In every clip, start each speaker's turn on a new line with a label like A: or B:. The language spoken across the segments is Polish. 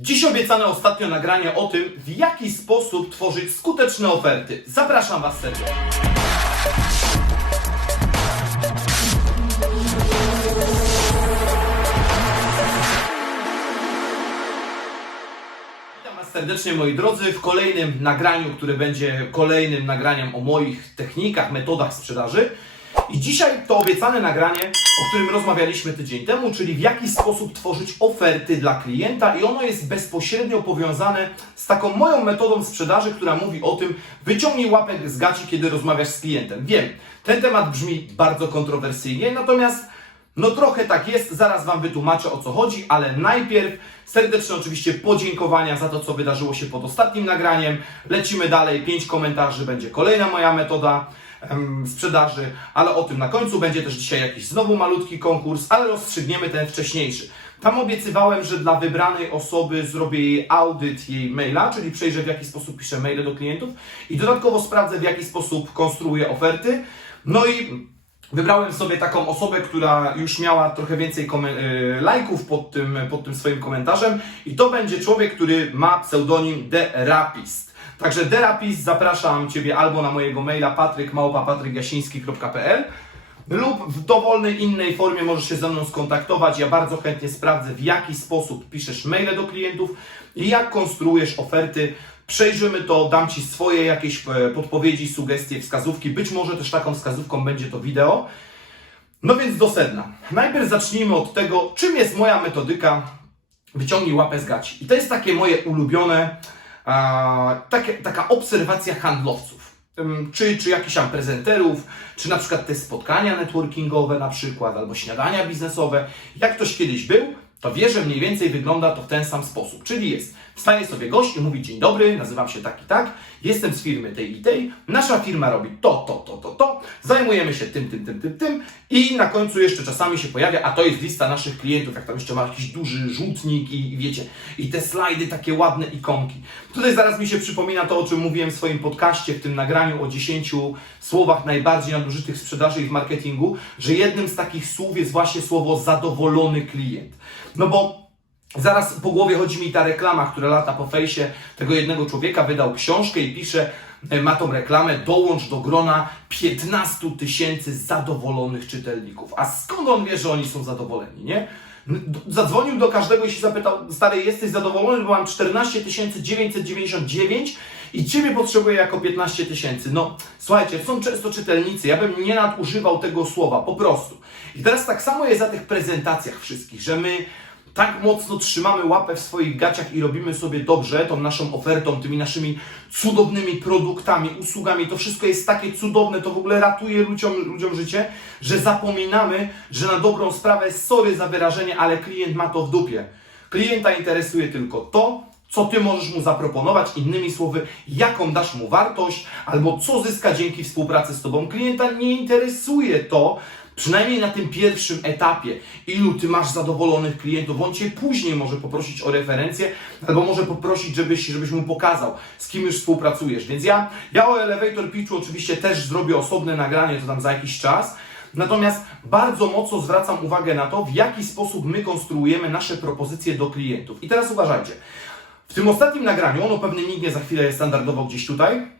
A: Dziś obiecane ostatnio nagranie o tym, w jaki sposób tworzyć skuteczne oferty. Zapraszam Was serdecznie. Witam Was serdecznie moi drodzy w kolejnym nagraniu, które będzie kolejnym nagraniem o moich technikach, metodach sprzedaży. I dzisiaj to obiecane nagranie, o którym rozmawialiśmy tydzień temu, czyli w jaki sposób tworzyć oferty dla klienta i ono jest bezpośrednio powiązane z taką moją metodą sprzedaży, która mówi o tym, wyciągnij łapek z gaci, kiedy rozmawiasz z klientem. Wiem, ten temat brzmi bardzo kontrowersyjnie, natomiast no trochę tak jest, zaraz Wam wytłumaczę o co chodzi, ale najpierw serdeczne oczywiście podziękowania za to, co wydarzyło się pod ostatnim nagraniem. Lecimy dalej, pięć komentarzy, będzie kolejna moja metoda sprzedaży, ale o tym na końcu. Będzie też dzisiaj jakiś znowu malutki konkurs, ale rozstrzygniemy ten wcześniejszy. Tam obiecywałem, że dla wybranej osoby zrobię jej audyt jej maila, czyli przejrzę w jaki sposób piszę maile do klientów i dodatkowo sprawdzę w jaki sposób konstruuję oferty. No i Wybrałem sobie taką osobę, która już miała trochę więcej y, lajków pod tym, pod tym swoim komentarzem i to będzie człowiek, który ma pseudonim The Rapist. Także The Rapist zapraszam Ciebie albo na mojego maila patryk.patrykjasiński.pl lub w dowolnej innej formie możesz się ze mną skontaktować. Ja bardzo chętnie sprawdzę, w jaki sposób piszesz maile do klientów i jak konstruujesz oferty. Przejrzymy to, dam Ci swoje jakieś e, podpowiedzi, sugestie, wskazówki. Być może też taką wskazówką będzie to wideo. No więc do sedna. Najpierw zacznijmy od tego, czym jest moja metodyka wyciągnij łapę z gaci. I to jest takie moje ulubione, takie, taka obserwacja handlowców. Czy, czy jakichś tam prezenterów, czy na przykład te spotkania networkingowe na przykład, albo śniadania biznesowe. Jak ktoś kiedyś był, to wie, że mniej więcej wygląda to w ten sam sposób. Czyli jest, wstaje sobie gość i mówi dzień dobry, nazywam się tak i tak, jestem z firmy tej i tej, nasza firma robi to, to, to, to, to, zajmujemy się tym, tym, tym, tym, tym i na końcu jeszcze czasami się pojawia, a to jest lista naszych klientów, jak tam jeszcze ma jakiś duży rzutnik i, i wiecie, i te slajdy, takie ładne ikonki. Tutaj zaraz mi się przypomina to, o czym mówiłem w swoim podcaście, w tym nagraniu o 10 słowach najbardziej nadużytych w sprzedaży i w marketingu, że jednym z takich słów jest właśnie słowo zadowolony klient. No bo Zaraz po głowie chodzi mi ta reklama, która lata po fejsie tego jednego człowieka, wydał książkę i pisze, e, ma tą reklamę, dołącz do grona 15 tysięcy zadowolonych czytelników. A skąd on wie, że oni są zadowoleni, nie? Zadzwonił do każdego i się zapytał, stary, jesteś zadowolony, bo mam 14 999 i Ciebie potrzebuję jako 15 tysięcy. No, słuchajcie, są często czytelnicy, ja bym nie nadużywał tego słowa, po prostu. I teraz tak samo jest za tych prezentacjach wszystkich, że my tak mocno trzymamy łapę w swoich gaciach i robimy sobie dobrze tą naszą ofertą, tymi naszymi cudownymi produktami, usługami. To wszystko jest takie cudowne, to w ogóle ratuje ludziom, ludziom życie, że zapominamy, że na dobrą sprawę, sorry za wyrażenie, ale klient ma to w dupie. Klienta interesuje tylko to, co ty możesz mu zaproponować, innymi słowy, jaką dasz mu wartość, albo co zyska dzięki współpracy z tobą. Klienta nie interesuje to, przynajmniej na tym pierwszym etapie, ilu ty masz zadowolonych klientów. On cię później może poprosić o referencję, albo może poprosić, żebyś, żebyś mu pokazał, z kim już współpracujesz. Więc ja, ja o Elevator Pitchu oczywiście też zrobię osobne nagranie, to tam za jakiś czas. Natomiast bardzo mocno zwracam uwagę na to, w jaki sposób my konstruujemy nasze propozycje do klientów. I teraz uważajcie. W tym ostatnim nagraniu, ono pewnie mignie za chwilę standardowo gdzieś tutaj,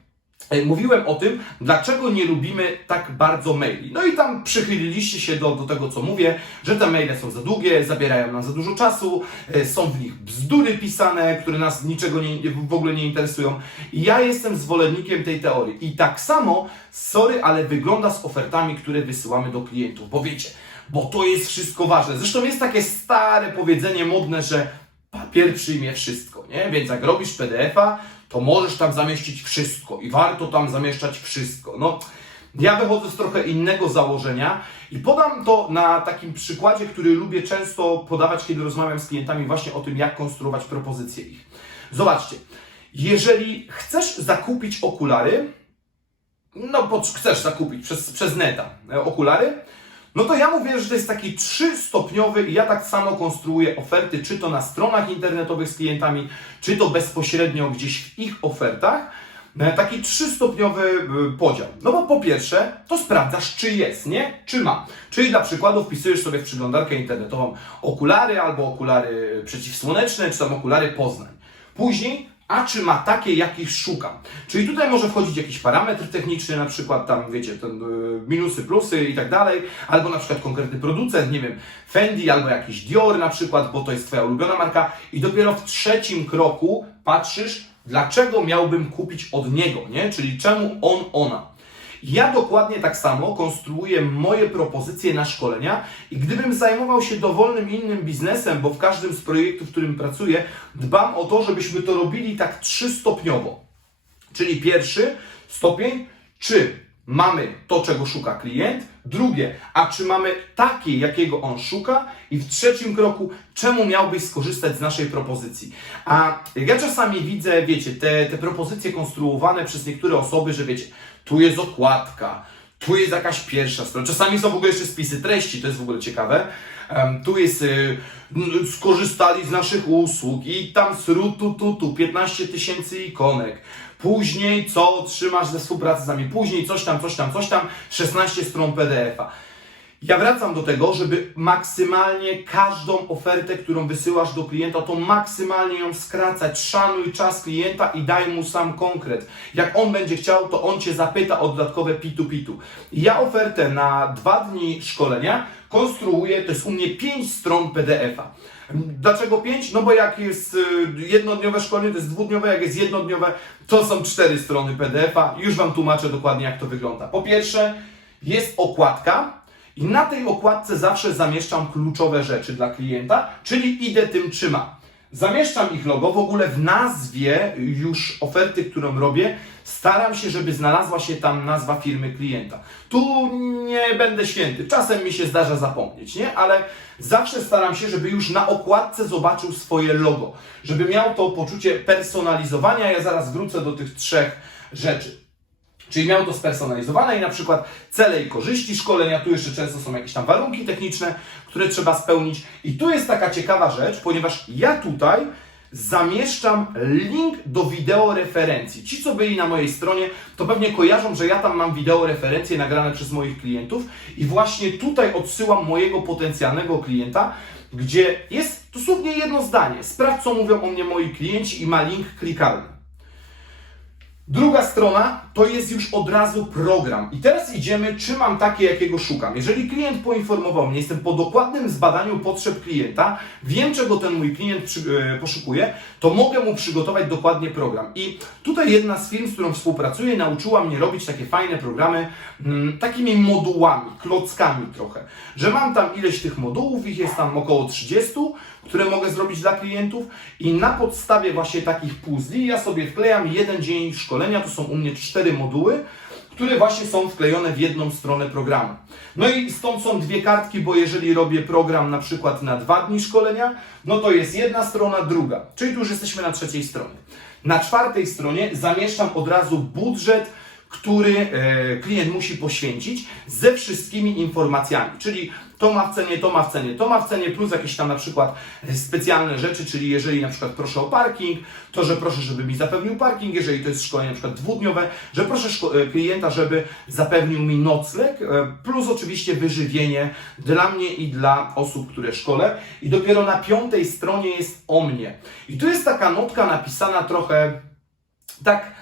A: mówiłem o tym, dlaczego nie lubimy tak bardzo maili. No i tam przychyliliście się do, do tego, co mówię, że te maile są za długie, zabierają nam za dużo czasu, e, są w nich bzdury pisane, które nas niczego nie, w ogóle nie interesują. I ja jestem zwolennikiem tej teorii. I tak samo, sorry, ale wygląda z ofertami, które wysyłamy do klientów, bo wiecie, bo to jest wszystko ważne. Zresztą jest takie stare powiedzenie modne, że papier przyjmie wszystko, nie? Więc jak robisz PDF-a, to możesz tam zamieścić wszystko i warto tam zamieszczać wszystko. No, ja wychodzę z trochę innego założenia i podam to na takim przykładzie, który lubię często podawać, kiedy rozmawiam z klientami właśnie o tym, jak konstruować propozycje ich. Zobaczcie, jeżeli chcesz zakupić okulary, no bo chcesz zakupić przez, przez neta e, okulary, no to ja mówię, że to jest taki trzystopniowy i ja tak samo konstruuję oferty, czy to na stronach internetowych z klientami, czy to bezpośrednio gdzieś w ich ofertach. e, taki trzystopniowy e, podział. No bo po pierwsze, to sprawdzasz, czy jest, nie? Czy ma. Czyli dla przykładu wpisujesz sobie w przeglądarkę internetową okulary albo okulary przeciwsłoneczne, czy tam okulary Poznań. Później, a czy ma takie, jakich szukam. Czyli tutaj może wchodzić jakiś parametr techniczny, na przykład tam, wiecie, ten, y, minusy, plusy i tak dalej, albo na przykład konkretny producent, nie wiem, Fendi albo jakiś Dior na przykład, bo to jest Twoja ulubiona marka i dopiero w trzecim kroku patrzysz, dlaczego miałbym kupić od niego, nie? Czyli czemu on, ona. Ja dokładnie tak samo konstruuję moje propozycje na szkolenia i gdybym zajmował się dowolnym innym biznesem, bo w każdym z projektów, w którym pracuję, dbam o to, żebyśmy to robili tak trzystopniowo. Czyli pierwszy stopień, czy mamy to, czego szuka klient, drugie, a czy mamy takie, jakiego on szuka, i w trzecim kroku, czemu miałbyś skorzystać z naszej propozycji. A ja czasami widzę, wiecie, te, te propozycje konstruowane przez niektóre osoby, że wiecie, tu jest okładka, tu jest jakaś pierwsza strona, czasami są w ogóle jeszcze spisy treści, to jest w ogóle ciekawe. Em, tu jest y, skorzystali z naszych usług i tam sru tu tu tu 15 tysięcy ikonek. Później co otrzymasz ze współpracy z nami, później coś tam, coś tam, coś tam, 16 stron PDF-a. Ja wracam do tego, żeby maksymalnie każdą ofertę, którą wysyłasz do klienta, to maksymalnie ją skracać. Szanuj czas klienta i daj mu sam konkret. Jak on będzie chciał, to on cię zapyta o dodatkowe pitu-pitu. Ja ofertę na dwa dni szkolenia konstruuję, to jest u mnie 5 stron PDF-a. Dlaczego 5? No bo jak jest y, jednodniowe szkolenie, to jest dwudniowe, jak jest jednodniowe, to są 4 strony PDF-a. Już Wam tłumaczę dokładnie, jak to wygląda. Po pierwsze, jest okładka, i na tej okładce zawsze zamieszczam kluczowe rzeczy dla klienta, czyli idę tym trzyma. Zamieszczam ich logo, w ogóle w nazwie już oferty, którą robię, staram się, żeby znalazła się tam nazwa firmy klienta. Tu nie będę święty, czasem mi się zdarza zapomnieć, nie? Ale zawsze staram się, żeby już na okładce zobaczył swoje logo, żeby miał to poczucie personalizowania. Ja zaraz wrócę do tych trzech rzeczy. Czyli miał to spersonalizowane i na przykład cele i korzyści szkolenia, tu jeszcze często są jakieś tam warunki techniczne, które trzeba spełnić. I tu jest taka ciekawa rzecz, ponieważ ja tutaj zamieszczam link do wideo referencji. Ci, co byli na mojej stronie, to pewnie kojarzą, że ja tam mam wideo referencje nagrane przez moich klientów i właśnie tutaj odsyłam mojego potencjalnego klienta, gdzie jest dosłownie jedno zdanie. Sprawdź, co mówią o mnie moi klienci i ma link klikalny. Druga strona to jest już od razu program. I teraz idziemy, czy mam takie, jakiego szukam. Jeżeli klient poinformował mnie, jestem po dokładnym zbadaniu potrzeb klienta, wiem, czego ten mój klient e, poszukuje, to mogę mu przygotować dokładnie program. I tutaj jedna z firm, z którą współpracuję, nauczyła mnie robić takie fajne programy mm, takimi modułami, klockami trochę. Że mam tam ileś tych modułów, ich jest tam około 30, które mogę zrobić dla klientów i na podstawie właśnie takich puzli ja sobie wklejam jeden dzień szkolenia, to są u mnie cztery moduły, które właśnie są wklejone w jedną stronę programu. No i stąd są dwie kartki, bo jeżeli robię program na przykład na dwa dni szkolenia, no to jest jedna strona, druga. Czyli tu już jesteśmy na trzeciej stronie. Na czwartej stronie zamieszczam od razu budżet, który e, klient musi poświęcić ze wszystkimi informacjami, czyli to ma w cenie, to ma w cenie, to ma w cenie, plus jakieś tam na przykład e, specjalne rzeczy, czyli jeżeli na przykład proszę o parking, to że proszę, żeby mi zapewnił parking, jeżeli to jest szkolenie na przykład dwudniowe, że proszę e, klienta, żeby zapewnił mi nocleg, e, plus oczywiście wyżywienie dla mnie i dla osób, które szkole. I dopiero na piątej stronie jest o mnie. I tu jest taka notka napisana trochę tak,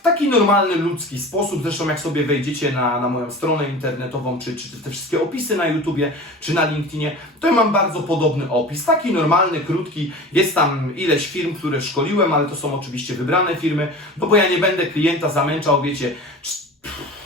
A: w taki normalny, ludzki sposób. Zresztą, jak sobie wejdziecie na, na moją stronę internetową, czy, czy te wszystkie opisy na YouTubie, czy na LinkedInie, to ja mam bardzo podobny opis. Taki normalny, krótki. Jest tam ileś firm, które szkoliłem, ale to są oczywiście wybrane firmy, no bo ja nie będę klienta zamęczał, wiecie,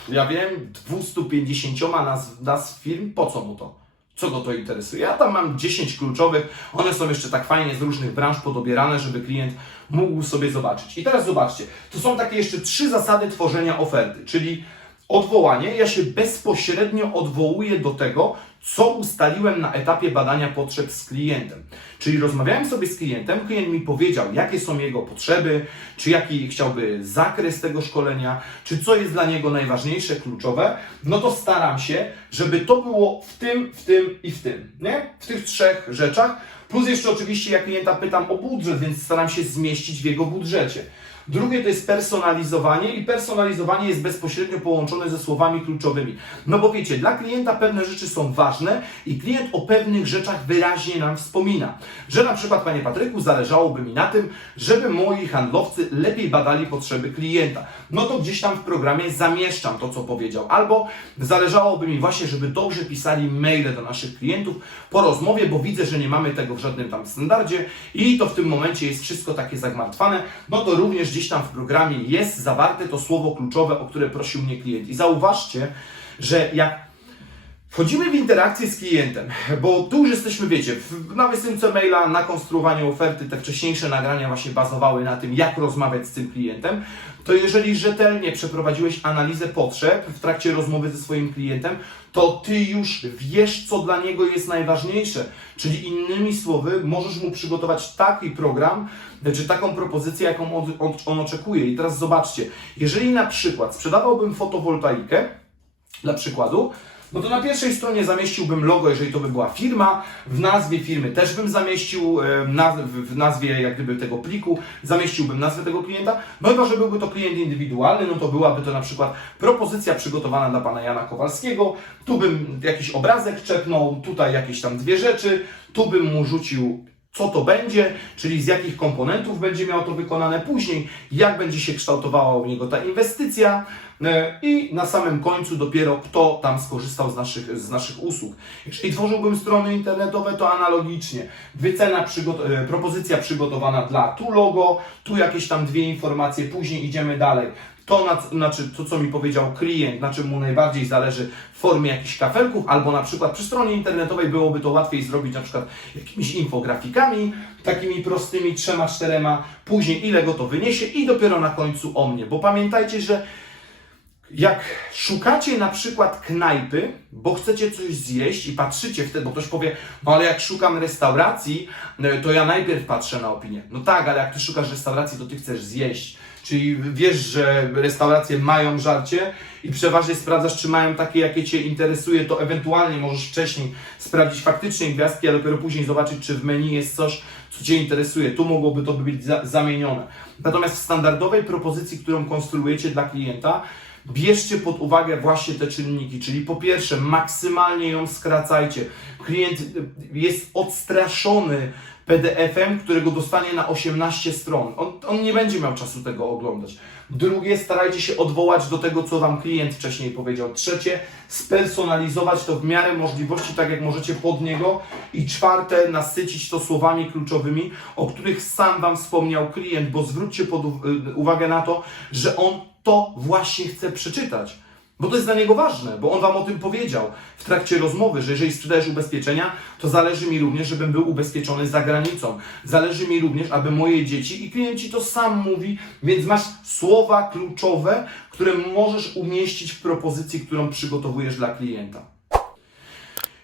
A: ja wiem, 250 nazw, nazw firm, po co mu to? Co go to interesuje? Ja tam mam 10 kluczowych, one są jeszcze tak fajnie z różnych branż podobierane, żeby klient mógł sobie zobaczyć. I teraz zobaczcie, to są takie jeszcze trzy zasady tworzenia oferty, czyli odwołanie, ja się bezpośrednio odwołuję do tego, co ustaliłem na etapie badania potrzeb z klientem. Czyli rozmawiałem sobie z klientem, klient mi powiedział, jakie są jego potrzeby, czy jaki chciałby zakres tego szkolenia, czy co jest dla niego najważniejsze, kluczowe, no to staram się, żeby to było w tym, w tym i w tym, nie? W tych trzech rzeczach, Plus jeszcze oczywiście ja klienta pytam o budżet, więc staram się zmieścić w jego budżecie. Drugie to jest personalizowanie i personalizowanie jest bezpośrednio połączone ze słowami kluczowymi. No bo wiecie, dla klienta pewne rzeczy są ważne i klient o pewnych rzeczach wyraźnie nam wspomina. Że na przykład, Panie Patryku, zależałoby mi na tym, żeby moi handlowcy lepiej badali potrzeby klienta. No to gdzieś tam w programie zamieszczam to, co powiedział. Albo zależałoby mi właśnie, żeby dobrze pisali maile do naszych klientów po rozmowie, bo widzę, że nie mamy tego w żadnym tam standardzie i to w tym momencie jest wszystko takie zagmatwane. No to również gdzieś tam w programie jest zawarte to słowo kluczowe, o które prosił mnie klient. I zauważcie, że jak Wchodzimy w interakcję z klientem, bo tu już jesteśmy, wiecie, na wysyłce maila, na konstruowaniu oferty, te wcześniejsze nagrania właśnie bazowały na tym, jak rozmawiać z tym klientem, to jeżeli rzetelnie przeprowadziłeś analizę potrzeb w trakcie rozmowy ze swoim klientem, to Ty już wiesz, co dla niego jest najważniejsze. Czyli innymi słowy, możesz mu przygotować taki program, czy taką propozycję, jaką on, on, on oczekuje. I teraz zobaczcie, jeżeli na przykład sprzedawałbym fotowoltaikę, dla przykładu, no to na pierwszej stronie zamieściłbym logo, jeżeli to by była firma. W nazwie firmy też bym zamieścił, w nazwie jak gdyby tego pliku, zamieściłbym nazwę tego klienta. No chyba, że byłby to klient indywidualny, no to byłaby to na przykład propozycja przygotowana dla pana Jana Kowalskiego. Tu bym jakiś obrazek czepnął, tutaj jakieś tam dwie rzeczy, tu bym mu rzucił co to będzie, czyli z jakich komponentów będzie miało to wykonane później, jak będzie się kształtowała u niego ta inwestycja e, i na samym końcu dopiero kto tam skorzystał z naszych, z naszych usług. Jeżeli tworzyłbym strony internetowe, to analogicznie. Wycena, przygot- e, propozycja przygotowana dla tu logo, tu jakieś tam dwie informacje, później idziemy dalej. To, na, znaczy, to, co mi powiedział klient, na czym mu najbardziej zależy w formie jakichś kafelków, albo na przykład przy stronie internetowej byłoby to łatwiej zrobić na przykład jakimiś infografikami, takimi prostymi, trzema, czterema, później ile go to wyniesie i dopiero na końcu o mnie. Bo pamiętajcie, że jak szukacie na przykład knajpy, bo chcecie coś zjeść i patrzycie wtedy, bo ktoś powie, no ale jak szukam restauracji, no to ja najpierw patrzę na opinię. No tak, ale jak ty szukasz restauracji, to ty chcesz zjeść. Czyli wiesz, że restauracje mają żarcie i przeważnie sprawdzasz, czy mają takie, jakie Cię interesuje, to ewentualnie możesz wcześniej sprawdzić faktycznie gwiazdki, a dopiero później zobaczyć, czy w menu jest coś, co Cię interesuje. Tu mogłoby to być za zamienione. Natomiast w standardowej propozycji, którą konstruujecie dla klienta, Bierzcie pod uwagę właśnie te czynniki, czyli po pierwsze, maksymalnie ją skracajcie. Klient jest odstraszony PDF-em, którego dostanie na 18 stron. On, on nie będzie miał czasu tego oglądać. Drugie, starajcie się odwołać do tego, co Wam klient wcześniej powiedział. Trzecie, spersonalizować to w miarę możliwości, tak jak możecie pod niego. I czwarte, nasycić to słowami kluczowymi, o których sam Wam wspomniał klient, bo zwróćcie pod uwagę na to, że on to właśnie chce przeczytać. Bo to jest dla niego ważne, bo on Wam o tym powiedział w trakcie rozmowy, że jeżeli sprzedajesz ubezpieczenia, to zależy mi również, żebym był ubezpieczony za granicą. Zależy mi również, aby moje dzieci i klienci to sam mówi, więc masz słowa kluczowe, które możesz umieścić w propozycji, którą przygotowujesz dla klienta.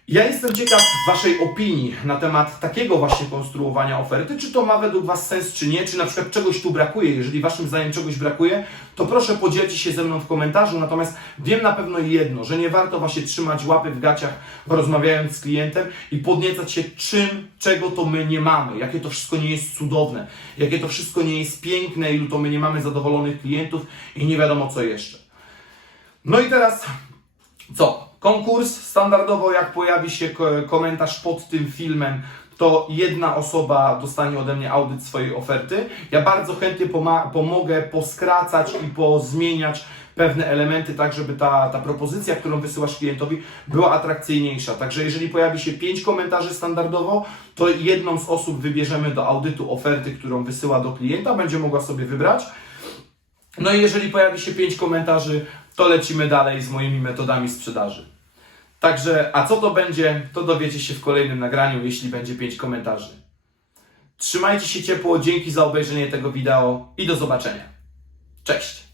A: Ja jestem ciekaw Waszej opinii na temat takiego właśnie konstruowania oferty. Czy to ma według Was sens, czy nie? Czy na przykład czegoś tu brakuje? Jeżeli Waszym zdaniem czegoś brakuje, to proszę podzielcie się ze mną w komentarzu. Natomiast wiem na pewno jedno, że nie warto właśnie trzymać łapy w gaciach, rozmawiając z klientem i podniecać się czym, czego to my nie mamy. Jakie to wszystko nie jest cudowne, jakie to wszystko nie jest piękne, ilu to my nie mamy zadowolonych klientów i nie wiadomo co jeszcze. No i teraz co? Konkurs standardowo, jak pojawi się ko- komentarz pod tym filmem, to jedna osoba dostanie ode mnie audyt swojej oferty. Ja bardzo chętnie pomogę poskracać i pozmieniać pewne elementy, tak żeby ta, ta propozycja, którą wysyłasz klientowi, była atrakcyjniejsza. Także jeżeli pojawi się pięć komentarzy standardowo, to jedną z osób wybierzemy do audytu oferty, którą wysyła do klienta, będzie mogła sobie wybrać. No i jeżeli pojawi się 5 komentarzy, to lecimy dalej z moimi metodami sprzedaży. Także, a co to będzie, to dowiecie się w kolejnym nagraniu, jeśli będzie 5 komentarzy. Trzymajcie się ciepło, dzięki za obejrzenie tego wideo i do zobaczenia. Cześć!